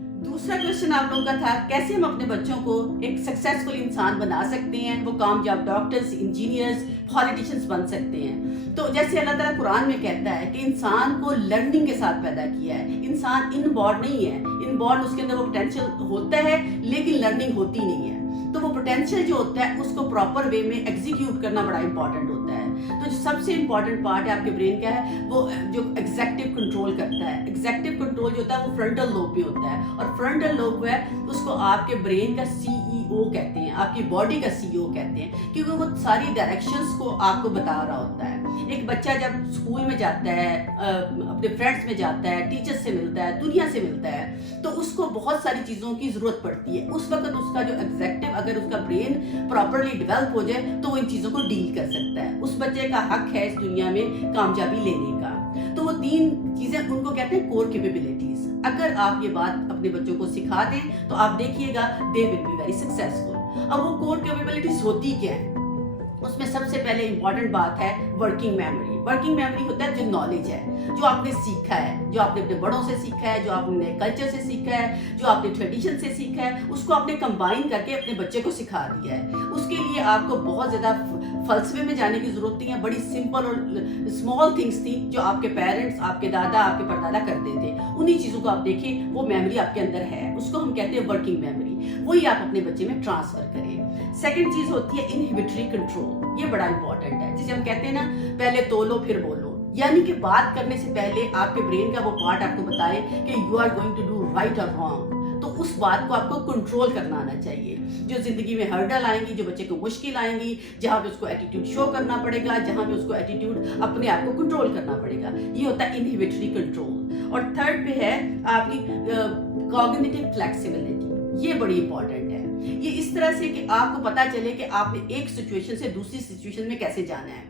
दूसरा क्वेश्चन आप लोगों का था, कैसे हम अपने बच्चों को एक सक्सेसफुल इंसान बना सकते हैं, वो कामयाब डॉक्टर्स, इंजीनियर्स, पॉलिटिशियंस बन सकते हैं। तो जैसे अल्लाह ताला कुरान में कहता है कि इंसान को लर्निंग के साथ पैदा किया है। इंसान इनबॉर्न नहीं है, इनबॉर्न उसके अंदर वो पोटेंशियल होता है लेकिन लर्निंग होती नहीं है। तो वो पोटेंशियल जो होता है उसको प्रॉपर वे में एग्जीक्यूट करना बड़ा इंपॉर्टेंट होता है। तो जो सबसे इंपॉर्टेंट पार्ट है आपके ब्रेन का है वो जो एग्जेक्टिव कंट्रोल करता है। एग्जेक्टिव कंट्रोल जो होता है वो फ्रंटल लोब में होता है, और फ्रंटल लोब है उसको आपके ब्रेन का सीईओ कहते हैं, आपकी बॉडी का सीईओ कहते हैं, क्योंकि वो सारी डायरेक्शंस को आपको बता रहा होता है। एक बच्चा जब स्कूल में जाता है, अपने फ्रेंड्स में जाता है, टीचर से मिलता है, दुनिया से मिलता है, तो उसको बहुत सारी चीज़ों की ज़रूरत पड़ती है। उस वक्त उसका जो एग्जेक्टिव, अगर उसका ब्रेन प्रॉपरली डेवलप हो जाए तो वो इन चीज़ों को डील कर सकता है। उस बच्चे का हक है इस दुनिया में कामयाबी लेने का। तो वो 3 चीज़ें उनको कहते हैं कोर कैपेबिलिटीज। अगर आप ये बात अपने बच्चों को सिखा दें तो आप देखिएगा they will be very successful. अब वो कोर कैपेबिलिटीज होती क्या है? उसमें सबसे पहले इंपॉर्टेंट बात है वर्किंग मेमोरी। वर्किंग मेमोरी होता है जो नॉलेज है, जो आपने सीखा है, जो आपने अपने बड़ों से सीखा है, जो आपने कल्चर से सीखा है, जो आपने ट्रेडिशन से सीखा है, उसको आपने कंबाइन करके अपने बच्चे को सिखा दिया है। उसके लिए आपको बहुत ज़्यादा फलसफे में जाने की जरूरत नहीं है। बड़ी सिंपल और स्मॉल थिंग्स थी जो आपके पेरेंट्स, आपके दादा, आपके परदादा करते थे। उन्हीं चीज़ों को आप देखिए, वो मेमोरी आपके अंदर है, उसको हम कहते हैं वर्किंग मेमोरी। वही आप अपने बच्चे में ट्रांसफर करें। सेकंड चीज होती है इनहिबिटरी कंट्रोल। ये बड़ा इंपॉर्टेंट है। जिसे हम कहते हैं ना, पहले तोलो फिर बोलो, यानी कि बात करने से पहले आपके ब्रेन का वो पार्ट आपको बताए कि you are going to do right और रॉन्ग। तो उस बात को आपको कंट्रोल करना आना चाहिए। जो जिंदगी में हर्डल आएंगी, जो बच्चे को मुश्किल आएंगी, जहां पे उसको एटीट्यूड शो करना पड़ेगा, जहां पे उसको एटीट्यूड अपने आप को कंट्रोल करना पड़ेगा, ये होता है इनहिबिटरी कंट्रोल। और थर्ड पे है आपकी कॉग्निटिव फ्लेक्सिबिलिटी। ये बड़ी इंपॉर्टेंट है। ये इस तरह से कि आपको पता चले कि आपने एक सिचुएशन से दूसरी सिचुएशन में कैसे जाना है।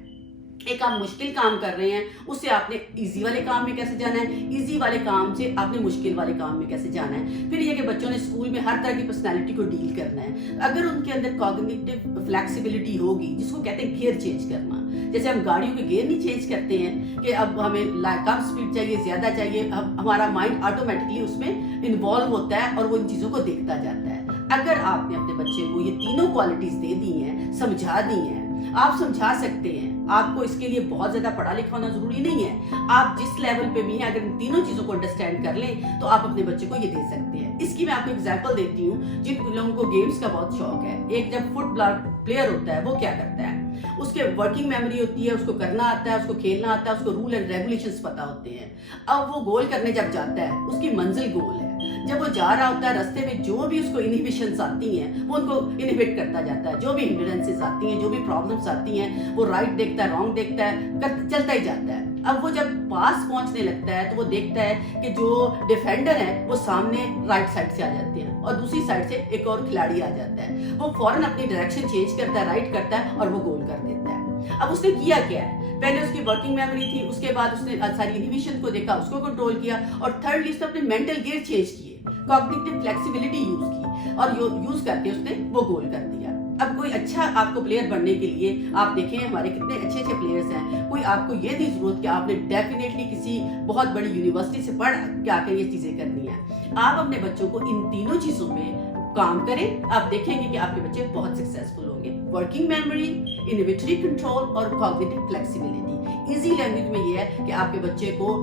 एक आप मुश्किल काम कर रहे हैं, उससे आपने इजी वाले काम में कैसे जाना है, इजी वाले काम से आपने मुश्किल वाले काम में कैसे जाना है। फिर ये कि बच्चों ने स्कूल में हर तरह की पर्सनालिटी को डील करना है। अगर उनके अंदर कॉग्निटिव फ्लेक्सिबिलिटी होगी, जिसको कहते हैं गियर चेंज करना, जैसे हम गाड़ियों के गियर नहीं चेंज करते हैं कि अब हमें कम स्पीड चाहिए, ज्यादा चाहिए, हमारा माइंड ऑटोमेटिकली उसमें इन्वॉल्व होता है और वो इन चीजों को देखता जाता है। अगर आपने अपने बच्चे को ये तीनों क्वालिटीज दे दी हैं, समझा दी हैं, आप समझा सकते हैं। आपको इसके लिए बहुत ज्यादा पढ़ा लिखा होना जरूरी नहीं है। आप जिस लेवल पे भी हैं, अगर इन तीनों चीजों को अंडरस्टैंड कर लें तो आप अपने बच्चे को ये दे सकते हैं। इसकी मैं आपको एग्जांपल देती हूँ। जिन लोगों को गेम्स का बहुत शौक है, एक जब फुटबॉल प्लेयर होता है, वो क्या करता है, उसके वर्किंग मेमोरी होती है, उसको करना आता है, उसको खेलना आता है, उसको रूल एंड रेगुलेशंस पता होते हैं। अब वो गोल करने जब जाता है, उसकी मंजिल गोल है। जब वो जा रहा होता है, रास्ते में जो भी उसको इनहिबिशंस आती हैं वो उनको इनहिबिट करता जाता है। जो भी हिंड्रेंसेस आती हैं, जो भी प्रॉब्लम्स आती हैं, वो राइट देखता है, रॉन्ग देखता है, चलता ही जाता है। अब वो जब पास पहुंचने लगता है तो वो देखता है कि जो डिफेंडर है वो सामने राइट साइड से आ जाते हैं और दूसरी साइड से एक और खिलाड़ी आ जाता है। वो फौरन अपनी डायरेक्शन चेंज करता है, राइट करता है और वो गोल कर देता है। अब उसने किया क्या है? पहले उसकी वर्किंग मेमोरी थी, उसके बाद उसने सारी इनहिबिशन को देखा, उसको कंट्रोल किया, और थर्डली उसने अपने मेंटल गियर चेंज किए, कॉग्निटिव फ्लेक्सिबिलिटी यूज की, और यूज करके उसने वो गोल कर दिया। अब कोई अच्छा आपको प्लेयर बनने के लिए, आप देखें हमारे कितने अच्छे अच्छे प्लेयर्स हैं, कोई आपको ये नहीं जरूरत कि आपने डेफिनेटली किसी बहुत बड़ी यूनिवर्सिटी से पढ़ के आकर ये चीजें करनी है। आप अपने बच्चों को इन तीनों चीजों पे काम करें, आप देखेंगे कि आपके बच्चे बहुत सक्सेसफुल होंगे। वर्किंग मेमोरी, इनहिबिटरी कंट्रोल और कॉग्निटिव फ्लेक्सिबिलिटी। इजी लैंग्वेज में ये है कि आपके बच्चे को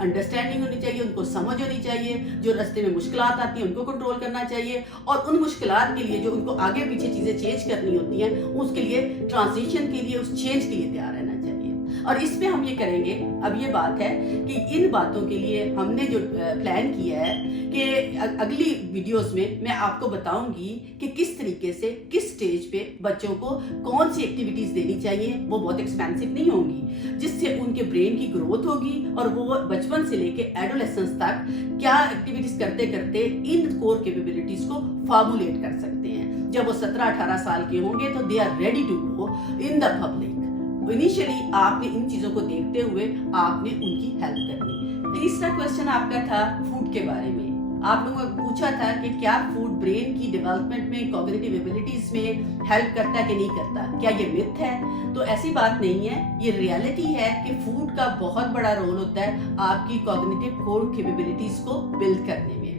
अंडरस्टैंडिंग होनी चाहिए, उनको समझ होनी चाहिए, जो रास्ते में मुश्किलात आती हैं उनको कंट्रोल करना चाहिए, और उन मुश्किलात के लिए जो उनको आगे पीछे चीजें चेंज करनी होती हैं, उसके लिए ट्रांजिशन के लिए, उस चेंज के लिए तैयार रहना चाहिए। और इसमें हम ये करेंगे, अब ये बात है कि इन बातों के लिए हमने जो प्लान किया है कि अगली वीडियोस में मैं आपको बताऊंगी कि किस तरीके से, किस स्टेज पे बच्चों को कौन सी एक्टिविटीज देनी चाहिए। वो बहुत एक्सपेंसिव नहीं होंगी, जिससे उनके ब्रेन की ग्रोथ होगी और वो बचपन से लेके एडोलेसेंस तक क्या एक्टिविटीज करते करते इन कोर कैपेबिलिटीज को फॉर्मुलेट कर सकते हैं। जब वो 17-18 साल के होंगे तो they are ready to go in the public. Initially आपने इन चीजों को देखते हुए आपने उनकी हेल्प करनी। तीसरा क्वेश्चन आपका था फूड के बारे में। आप लोगों ने पूछा था कि क्या फूड ब्रेन की डेवलपमेंट में, कॉग्निटिव एबिलिटीज में हेल्प करता है कि नहीं करता, क्या ये मिथ है? तो ऐसी बात नहीं है, ये रियलिटी है कि फूड का बहुत बड़ा रोल होता है आपकी कॉग्निटिव कोर कैपेबिलिटीज को बिल्ड करने में।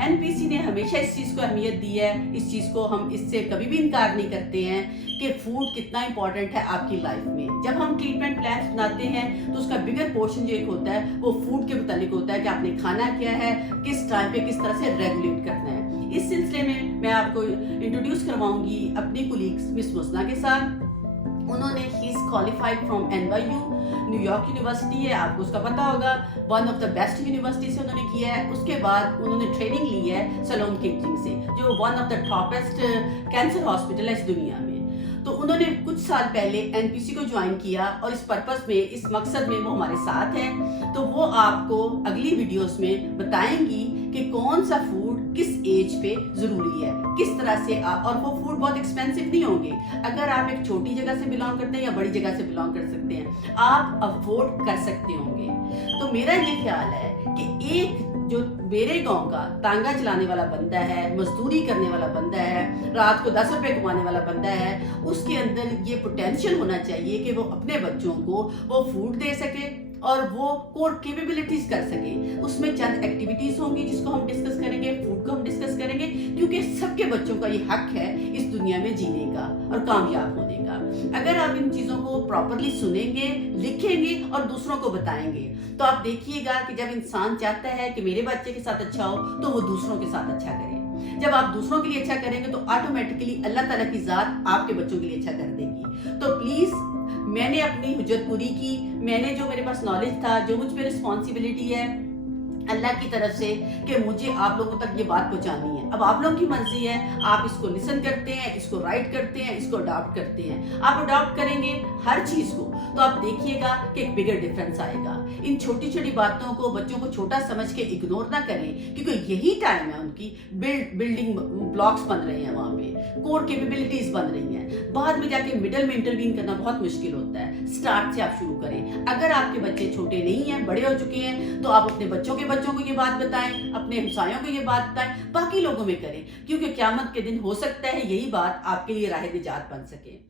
NPC ने हमेशा इस चीज़ को अहमियत दी है, इस चीज़ को हम इससे कभी भी इनकार नहीं करते हैं कि फूड कितना इंपॉर्टेंट है आपकी लाइफ में। जब हम ट्रीटमेंट प्लान बनाते हैं तो उसका बिगर पोर्शन जो एक होता है वो फूड के मुतालिक होता है कि आपने खाना क्या है, किस टाइम पे किस तरह से रेगुलेट करना है। इस सिलसिले में मैं आपको इंट्रोड्यूस करवाऊंगी अपनी कोलीग मिस मुस्ना के साथ। उन्होंने he is qualified from NYU, New York university है, आपको उसका पता होगा, one of the best university से उन्होंने किया है। उसके बाद उन्होंने ट्रेनिंग ली है सलोन किंग से, जो one of the toppest cancer hospital है इस दुनिया में। तो उन्होंने कुछ साल पहले NPC को ज्वाइन किया और इस पर्पस में, इस मकसद में वो हमारे साथ हैं। तो वो आपको अगली वीडियोस में बताएंगी कि कौन सा फूड किस एज पे ज़रूरी है, किस तरह से और वो फूड बहुत एक्सपेंसिव नहीं होंगे। अगर आप एक छोटी जगह से बिलोंग करते हैं या बड़ी जगह से बिलोंग कर सकते हैं, आप अफोर्ड कर सकते होंगे। तो मेरा ये ख्याल है कि एक जो मेरे गांव का तांगा चलाने वाला बंदा है, मजदूरी करने वाला बंदा है, रात को 10 रुपए कमाने वाला बंदा है, उसके अंदर ये पोटेंशियल होना चाहिए कि वो अपने बच्चों को वो फूड दे सके और वो कोर कैपेबिलिटीज कर सके। उसमें चंद एक्टिविटीज होंगी जिसको हम डिस्कस करेंगे, फूड को हम डिस्कस करेंगे, क्योंकि सबके बच्चों का ये हक है इस दुनिया में जीने का और कामयाब होने का। अगर आप इन चीज़ों को प्रॉपरली सुनेंगे, लिखेंगे और दूसरों को बताएंगे, तो आप देखिएगा कि जब इंसान चाहता है कि मेरे बच्चे के साथ अच्छा हो तो वो दूसरों के साथ अच्छा करे। जब आप दूसरों के लिए अच्छा करेंगे तो ऑटोमेटिकली अल्लाह ताला की ज़ात आपके बच्चों के लिए अच्छा कर देगी। तो प्लीज़, मैंने अपनी हुज्जत पूरी की, मैंने जो मेरे पास नॉलेज था, जो मुझ पे रिस्पॉन्सिबिलिटी है अल्लाह की तरफ से कि मुझे आप लोगों तक ये बात पहुंचानी है। अब आप लोगों की मर्जी है, आप इसको लिसन करते हैं, इसको राइट करते हैं, इसको अडॉप्ट करते हैं। आप अडॉप्ट करेंगे हर चीज़ को तो आप देखिएगा कि एक बिगर डिफरेंस आएगा। इन छोटी छोटी बातों को, बच्चों को छोटा समझ के इग्नोर ना करें, क्योंकि यही टाइम है उनकी बिल्डिंग ब्लॉक्स बन रहे हैं, वहाँ पे कोर कैपेबिलिटीज बन रही हैं। बाद में जाके मिडल में इंटरवीन करना बहुत मुश्किल होता है। स्टार्ट से आप शुरू करें। अगर आपके बच्चे छोटे नहीं हैं, बड़े हो चुके हैं, तो आप अपने बच्चों को ये बात बताएं, अपने हमसायों को ये बात बताएं, बाकी लोगों में करें, क्योंकि क़यामत के दिन हो सकता है यही बात आपके लिए राह निजात बन सके।